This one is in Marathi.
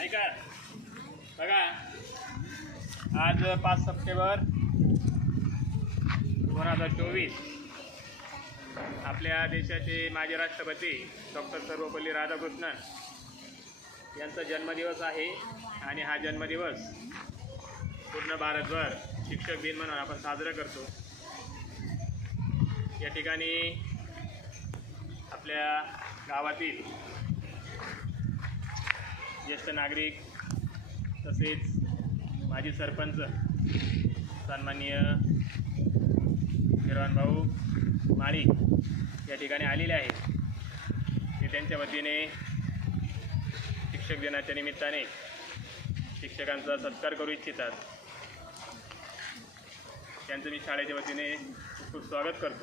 ऐका बघा, आज 5 सप्टेंबर 2024 आपल्या देशाचे माजी राष्ट्रपती डॉक्टर सर्वपल्ली राधाकृष्णन यांचा जन्मदिवस आहे आणि हा जन्मदिवस पूर्ण भारतभर शिक्षक दिन म्हणून आपण साजरा करतो। या ठिकाणी आपल्या गावातील ज्येष्ठ नागरिक तसेच माजी सरपंच सन्माननीय गिरवान भाऊ माळी या ठिकाणी आलेले आहेत। ते त्यांच्या वतीने शिक्षक दिनाच्या निमित्ताने शिक्षकांचा सत्कार करू इच्छितात। त्यांचं मी शाळेच्या वतीने खूप स्वागत करतो।